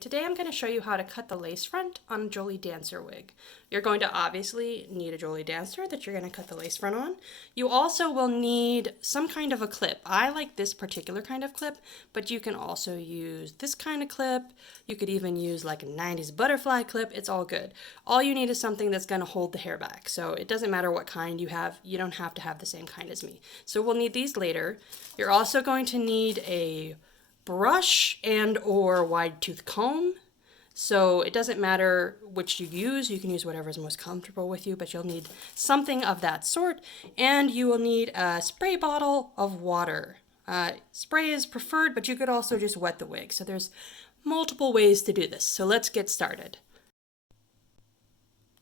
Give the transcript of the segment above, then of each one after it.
Today I'm going to show you how to cut the lace front on a Joli Dancer wig. You're going to obviously need a Joli Dancer that you're going to cut the lace front on. You also will need some kind of a clip. I like this particular kind of clip, but you can also use this kind of clip. You could even use like a 90s butterfly clip. It's all good. All you need is something that's going to hold the hair back. So it doesn't matter what kind you have. You don't have to have the same kind as me. So we'll need these later. You're also going to need a brush and or wide tooth comb. So it doesn't matter which you use can use whatever is most comfortable with you, but you'll need something of that sort, and you will need a spray bottle of water. Spray is preferred, but you could also just wet the wig. So there's multiple ways to do this. So let's get started.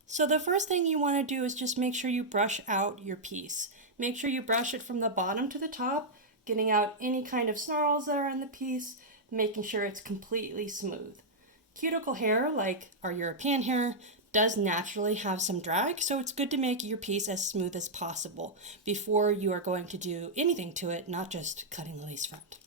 So the first thing you want to do is just make sure you brush out your piece. Make sure you brush it from the bottom to the top, getting out any kind of snarls that are in the piece, making sure it's completely smooth. Cuticle hair, like our European hair, does naturally have some drag, so it's good to make your piece as smooth as possible before you are going to do anything to it, not just cutting the lace front.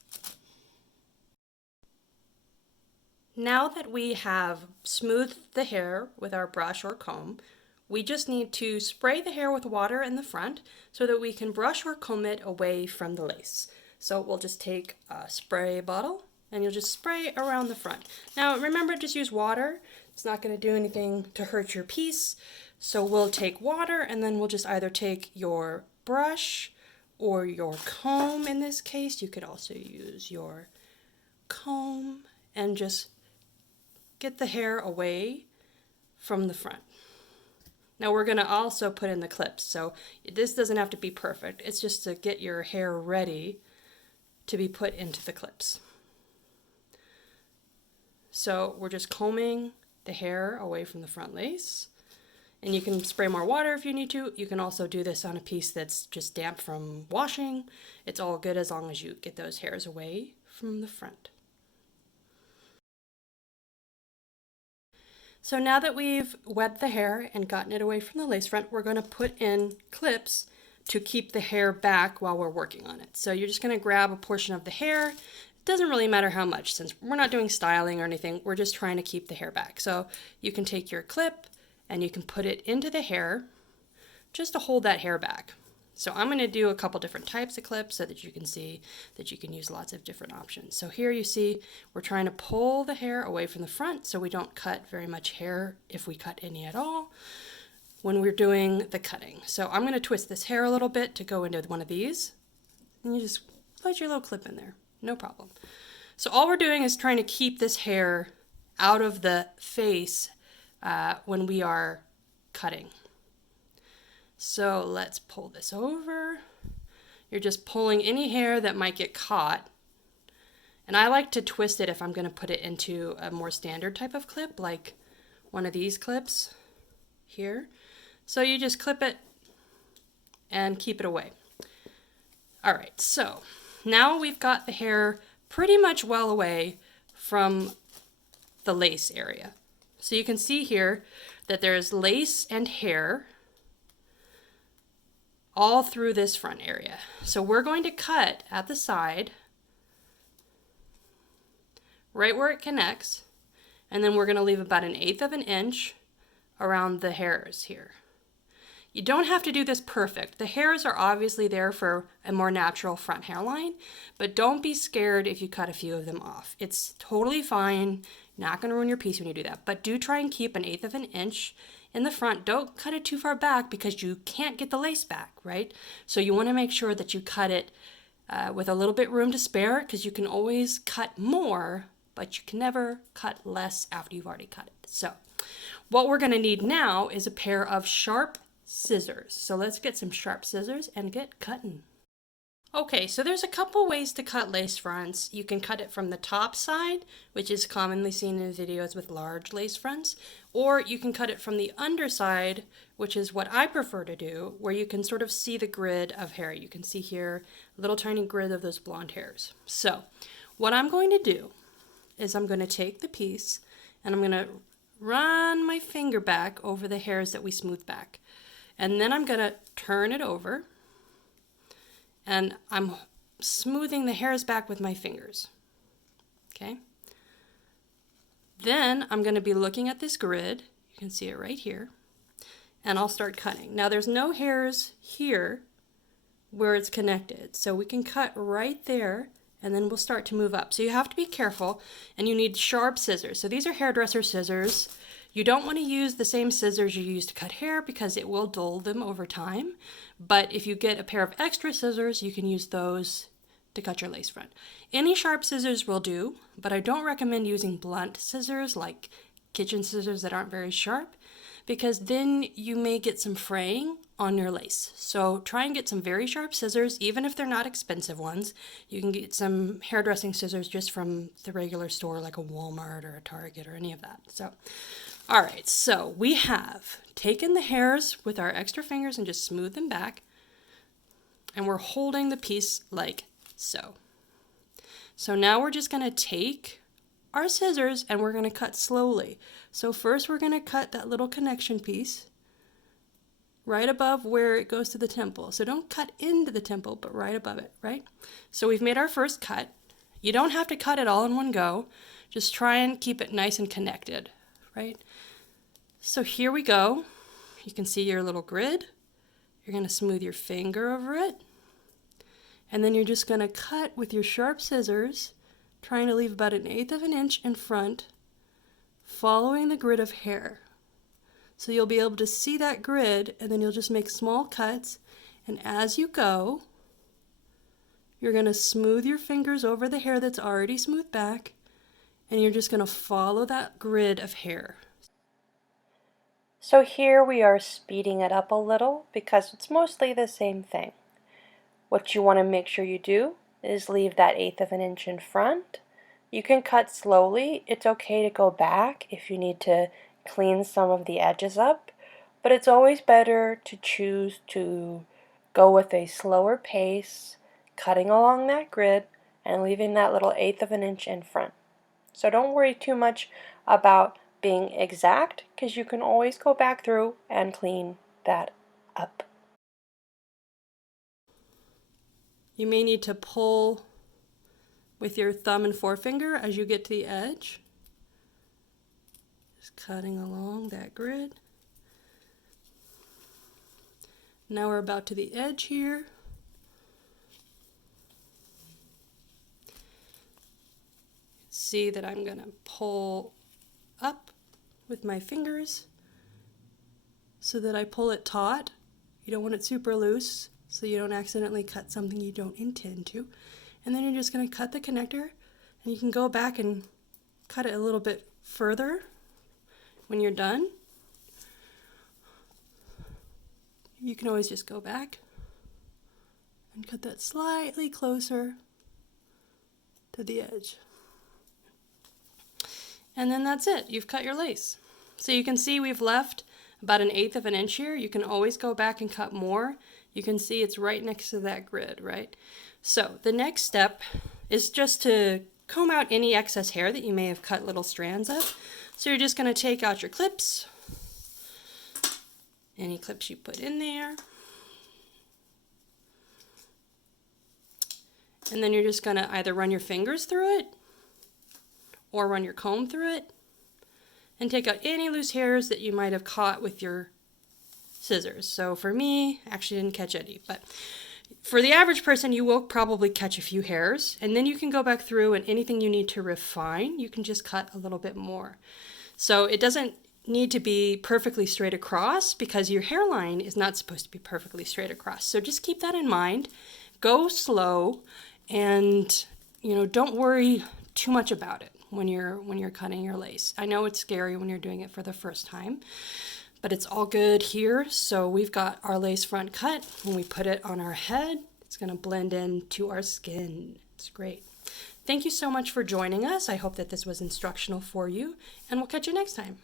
Now that we have smoothed the hair with our brush or comb, we just need to spray the hair with water in the front so that we can brush or comb it away from the lace. So we'll just take a spray bottle and you'll just spray around the front. Now remember, just use water. It's not going to do anything to hurt your piece. So we'll take water and then we'll just either take your brush or your comb. In this case, you could also use your comb and just get the hair away from the front. Now we're going to also put in the clips, so this doesn't have to be perfect. It's just to get your hair ready to be put into the clips. So we're just combing the hair away from the front lace. And you can spray more water if you need to. You can also do this on a piece that's just damp from washing. It's all good as long as you get those hairs away from the front. So now that we've wet the hair and gotten it away from the lace front, we're going to put in clips to keep the hair back while we're working on it. So you're just going to grab a portion of the hair. It doesn't really matter how much, since we're not doing styling or anything. We're just trying to keep the hair back. So you can take your clip and you can put it into the hair just to hold that hair back. So I'm going to do a couple different types of clips so that you can see that you can use lots of different options. So here you see we're trying to pull the hair away from the front so we don't cut very much hair, if we cut any at all, when we're doing the cutting. So I'm going to twist this hair a little bit to go into one of these, and you just put your little clip in there, no problem. So all we're doing is trying to keep this hair out of the face when we are cutting. So let's pull this over. You're just pulling any hair that might get caught. And I like to twist it if I'm going to put it into a more standard type of clip, like one of these clips here. So you just clip it and keep it away. All right, so now we've got the hair pretty much well away from the lace area. So you can see here that there's lace and hair all through this front area. So we're going to cut at the side, right where it connects, and then we're going to leave about 1/8 of an inch around the hairs here. You don't have to do this perfect. The hairs are obviously there for a more natural front hairline, but don't be scared if you cut a few of them off. It's totally fine. Not going to ruin your piece when you do that, but do try and keep 1/8 of an inch in the front. Don't cut it too far back because you can't get the lace back, right? So you want to make sure that you cut it with a little bit room to spare, because you can always cut more, but you can never cut less after you've already cut it. So what we're going to need now is a pair of sharp scissors. So let's get some sharp scissors and get cutting. Okay, so there's a couple ways to cut lace fronts. You can cut it from the top side, which is commonly seen in videos with large lace fronts, or you can cut it from the underside, which is what I prefer to do, where you can sort of see the grid of hair. You can see here a little tiny grid of those blonde hairs. So what I'm going to do is I'm going to take the piece and I'm going to run my finger back over the hairs that we smoothed back. And then I'm going to turn it over and I'm smoothing the hairs back with my fingers. Okay? Then I'm going to be looking at this grid. You can see it right here. And I'll start cutting. Now there's no hairs here where it's connected. So we can cut right there and then we'll start to move up. So you have to be careful and you need sharp scissors. So these are hairdresser scissors. You don't want to use the same scissors you use to cut hair because it will dull them over time. But if you get a pair of extra scissors, you can use those to cut your lace front. Any sharp scissors will do, but I don't recommend using blunt scissors like kitchen scissors that aren't very sharp, because then you may get some fraying on your lace. So try and get some very sharp scissors, even if they're not expensive ones. You can get some hairdressing scissors just from the regular store like a Walmart or a Target or any of that. So, all right, so we have taken the hairs with our extra fingers and just smooth them back, and we're holding the piece like so. So now we're just going to take our scissors and we're going to cut slowly. So first we're going to cut that little connection piece right above where it goes to the temple. So don't cut into the temple, but right above it, right? So we've made our first cut. You don't have to cut it all in one go. Just try and keep it nice and connected, right? So here we go. You can see your little grid. You're going to smooth your finger over it. And then you're just going to cut with your sharp scissors, trying to leave about 1/8 of an inch in front, following the grid of hair. So you'll be able to see that grid, and then you'll just make small cuts. And as you go, you're going to smooth your fingers over the hair that's already smoothed back, and you're just going to follow that grid of hair. So here we are speeding it up a little because it's mostly the same thing. What you want to make sure you do is leave that 1/8 of an inch in front. You can cut slowly. It's okay to go back if you need to clean some of the edges up, but it's always better to choose to go with a slower pace, cutting along that grid and leaving that little 1/8 of an inch in front. So don't worry too much about being exact, because you can always go back through and clean that up. You may need to pull with your thumb and forefinger as you get to the edge. Just cutting along that grid. Now we're about to the edge here. See that I'm going to pull up with my fingers so that I pull it taut. You don't want it super loose, so you don't accidentally cut something you don't intend to. And then you're just going to cut the connector, and you can go back and cut it a little bit further when you're done. You can always just go back and cut that slightly closer to the edge. And then that's it. You've cut your lace. So you can see we've left about 1/8 of an inch here. You can always go back and cut more. You can see it's right next to that grid, right? So the next step is just to comb out any excess hair that you may have cut little strands of. So you're just going to take out your clips, any clips you put in there, and then you're just going to either run your fingers through it or run your comb through it and take out any loose hairs that you might have caught with your scissors. So for me, I actually didn't catch any, but for the average person, you will probably catch a few hairs, and then you can go back through, and anything you need to refine, you can just cut a little bit more. So it doesn't need to be perfectly straight across, because your hairline is not supposed to be perfectly straight across. So just keep that in mind. Go slow, and don't worry too much about it when you're cutting your lace. I know it's scary when you're doing it for the first time, but it's all good here. So we've got our lace front cut. When we put it on our head, it's going to blend into our skin. It's great. Thank you so much for joining us. I hope that this was instructional for you, and we'll catch you next time.